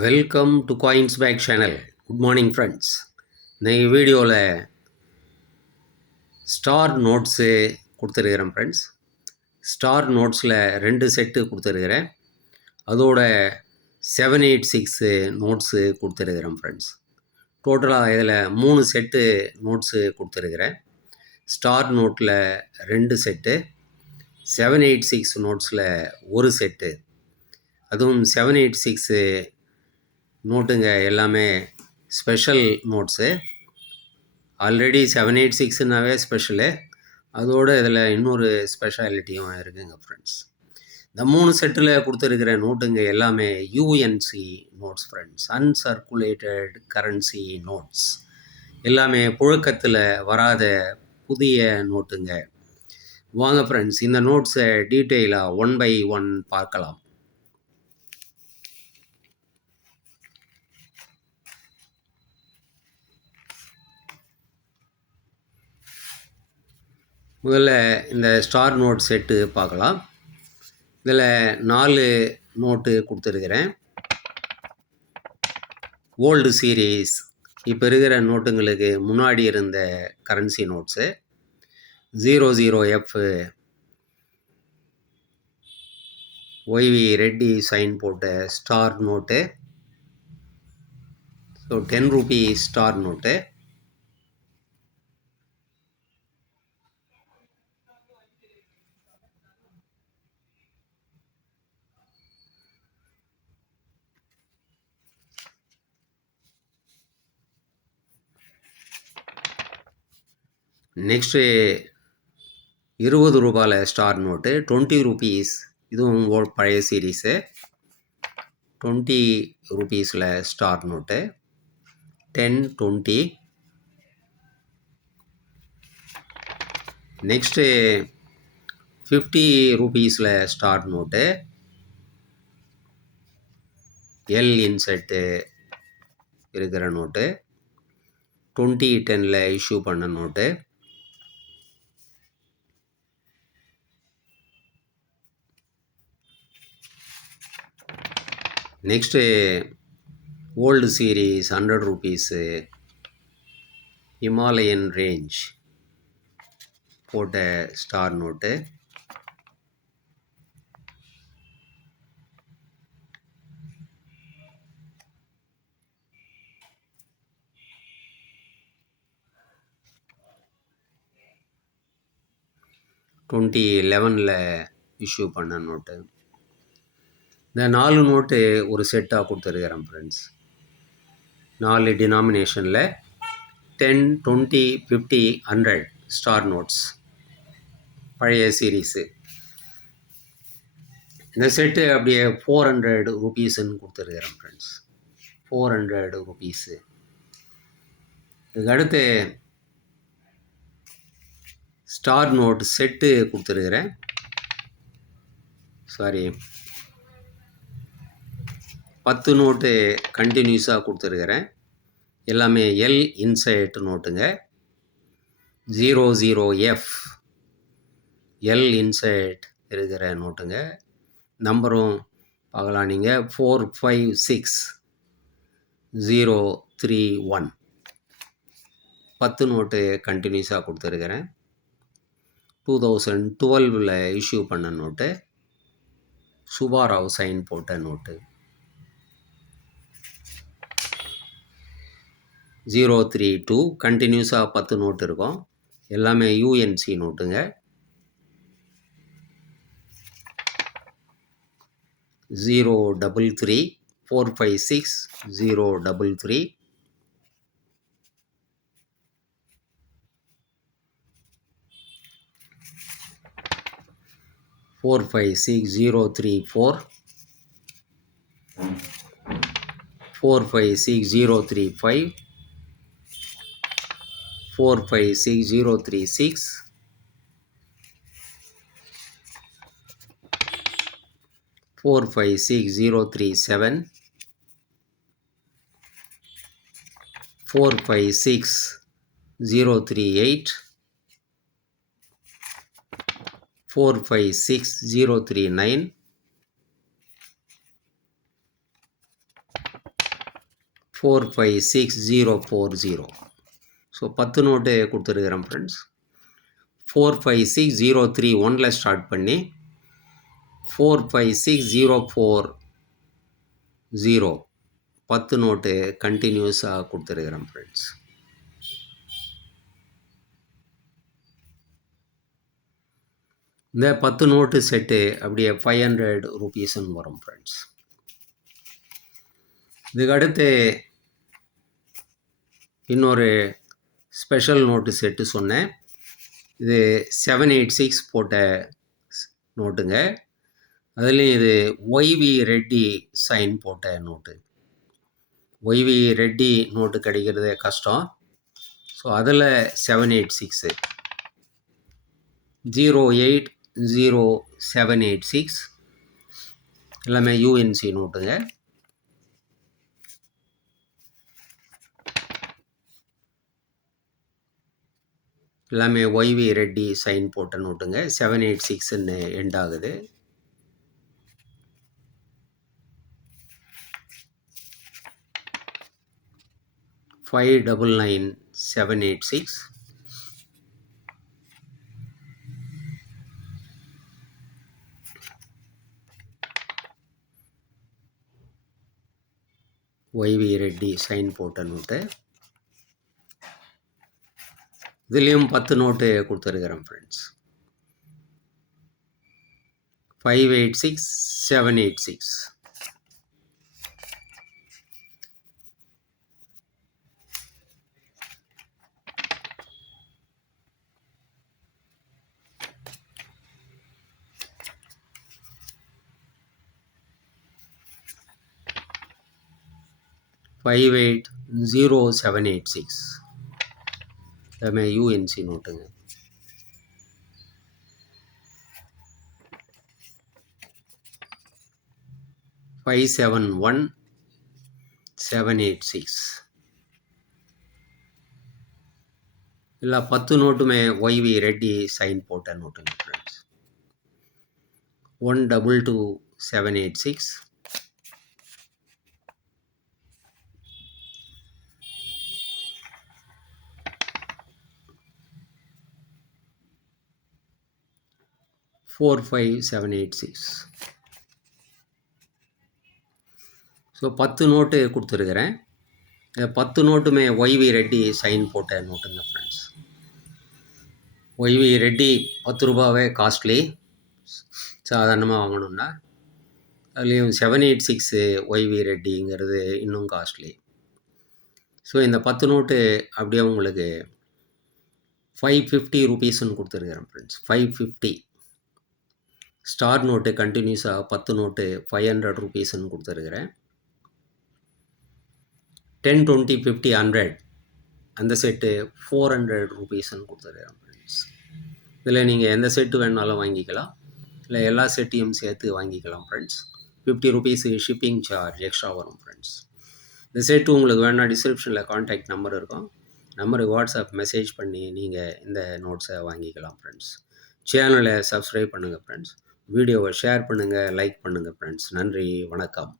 Welcome to coins pack channel. Good morning friends. இன்னைக்கு வீடியோவில் star notes கொடுத்துருக்கிறேன் friends. Star நோட்ஸில் 2 செட்டு கொடுத்துருக்கிறேன். அதோட 786 நோட்ஸு கொடுத்துருக்கிறேன் ஃப்ரெண்ட்ஸ். டோட்டலாக இதில் 3 செட்டு நோட்ஸு கொடுத்துருக்கிறேன். ஸ்டார் நோட்டில் 2 செட்டு, 786 நோட்ஸில் 1 செட்டு. அதுவும் 786 நோட்டுங்க எல்லாமே ஸ்பெஷல் நோட்ஸு. ஆல்ரெடி 786னாவே ஸ்பெஷலு. அதோடு இதில் இன்னொரு ஸ்பெஷாலிட்டியும் இருக்குங்க ஃப்ரெண்ட்ஸ். இந்த 3 செட்டில் கொடுத்துருக்கிற நோட்டுங்க எல்லாமே UNC notes friends, uncirculated currency notes. எல்லாமே புழக்கத்தில் வராத புதிய நோட்டுங்க. வாங்க ஃப்ரெண்ட்ஸ், இந்த நோட்ஸை டீட்டெயிலாக 1 by 1 பார்க்கலாம். முதல்ல இந்த ஸ்டார் நோட் செட்டு பார்க்கலாம். இதில் 4 நோட்டு கொடுத்துருக்கிறேன். ஓல்டு சீரீஸ், இப்போ இருக்கிற நோட்டுங்களுக்கு முன்னாடி இருந்த currency notes. 00F YV Reddy sign போட்ட star note. So 10 rupee star note. Next 20 ரூபாயில் ஸ்டார் நோட்டு 20 ரூபீஸ். இதுவும் பழைய சீரீஸு. 20 ரூபீஸில் ஸ்டார் நோட்டு 10, 20. நெக்ஸ்ட்டு 50 ரூபீஸில் ஸ்டார் நோட்டு, எல் இன்செட்டு இருக்கிற நோட்டு. 2010 இஷ்யூ பண்ண நோட்டு. Next old series 100 rupees Himalayan range போட்ட ஸ்டார் நோட்டு. டுவெண்ட்டி 11 இஷ்யூ பண்ண நோட்டு. இந்த 4 நோட்டு ஒரு செட்டாக கொடுத்துருக்கிறேன் ஃப்ரெண்ட்ஸ். 4 டினாமினேஷனில் 10, 20, 50, 100 ஸ்டார் நோட்ஸ் பழைய சீரீஸு. இந்த செட்டு அப்படியே 400 ரூபீஸுன்னு கொடுத்துருக்கிறேன் ஃப்ரெண்ட்ஸ். 400 ரூபீஸு. இதுக்கடுத்து ஸ்டார் நோட் செட்டு கொடுத்துருக்கிறேன். சாரி, 10 நோட்டு கண்டினியூஸாக கொடுத்துருக்கிறேன். எல்லாமே எல் இன்சைட் நோட்டுங்க. 00F எல் இன்சைட் இருக்கிற நோட்டுங்க. நம்பரும் பார்க்கலாம் நீங்கள். 456031 10 நோட்டு கண்டினியூஸாக கொடுத்துருக்கிறேன். 2012 இஷ்யூ பண்ண நோட்டு, சுபாராவ் சைன் போட்ட நோட்டு. 032 கண்டினியூஸாக 10 நோட்டு இருக்கும். எல்லாமே யூஎன்சி நோட்டுங்க. 033 456 033 456034 456035 456036 456037 456038 456039 456040. ஸோ 10 நோட்டு கொடுத்துருக்குறேன் ஃப்ரெண்ட்ஸ். 45603 ஒன்றில் ஸ்டார்ட் பண்ணி 456040 10 நோட்டு கண்டினியூஸாக கொடுத்துருக்குறேன் ஃப்ரெண்ட்ஸ். இந்த 10 நோட்டு செட்டு அப்படியே 500 ரூபீஸ்ன்னு வரும் ஃப்ரெண்ட்ஸ். இதுக்கு அடுத்து இன்னொரு ஸ்பெஷல் நோட்டு செட்டு சொன்னேன். இது 786 போட்ட நோட்டுங்க. அதுலேயும் இது ஒய்வி ரெட்டி சைன் போட்ட நோட்டு. ஒய்வி ரெட்டி நோட்டு கிடைக்கிறது கஷ்டம். ஸோ அதில் 786 0800786 எல்லாமே யூஎன்சி நோட்டுங்க. எல்லாமே ஒய்வி ரெட்டி சைன் போட்ட நோட்டுங்க. 786ன்னு எண்ட் ஆகுது. $599,786 ஒய்வி ரெட்டி சைன் போட்ட நோட்டு. இதுலேயும் 10 நோட்டு கொடுத்துருக்குறேன் ஃப்ரெண்ட்ஸ். 586786 580786 எல்லாமே யூஎன்சி நோட்டுங்க. 571786 எல்லா 10 நோட்டுமே ஒய்வி ரெட்டி சைன் போட்ட நோட்டுங்க ஃப்ரெண்ட்ஸ். 122786 45786. ஸோ 10 நோட்டு கொடுத்துருக்குறேன். 10 நோட்டுமே ஒய்வி ரெட்டி சைன் போட்ட நோட்டுங்க ஃப்ரெண்ட்ஸ். ஒய்வி ரெட்டி 10 ரூபாவே காஸ்ட்லி சாதாரணமாக வாங்கணுன்னா. அதுலேயும் 786 ஒய்வி ரெட்டிங்கிறது இன்னும் காஸ்ட்லி. ஸோ இந்த 10 நோட்டு அப்படியே உங்களுக்கு 550 ரூபீஸ்ன்னு கொடுத்துருக்குறேன் ஃப்ரெண்ட்ஸ். 550 ஸ்டார் நோட்டு கண்டினியூஸாக 10 நோட்டு 500 ரூபீஸ்ன்னு கொடுத்துருக்குறேன். 10, 20, 50, 100 அந்த செட்டு 400 ரூபீஸ்ன்னு கொடுத்துருக்குறேன் ஃப்ரெண்ட்ஸ். இதில் நீங்கள் எந்த செட்டு வேணாலும் வாங்கிக்கலாம், இல்லை எல்லா செட்டையும் சேர்த்து வாங்கிக்கலாம் friends. 50 rupees shipping charge extra வரும் ஃப்ரெண்ட்ஸ். இந்த செட்டு உங்களுக்கு வேணால் டிஸ்கிரிப்ஷனில் கான்டாக்ட் நம்பர் இருக்கும். நம்பருக்கு வாட்ஸ்அப் மெசேஜ் பண்ணி நீங்கள் இந்த நோட்ஸை வாங்கிக்கலாம் ஃப்ரெண்ட்ஸ். சேனலை சப்ஸ்கிரைப் பண்ணுங்கள் ஃப்ரெண்ட்ஸ். வீடியோவை ஷேர் பண்ணுங்கள், லைக் பண்ணுங்கள் ஃப்ரெண்ட்ஸ். நன்றி, வணக்கம்.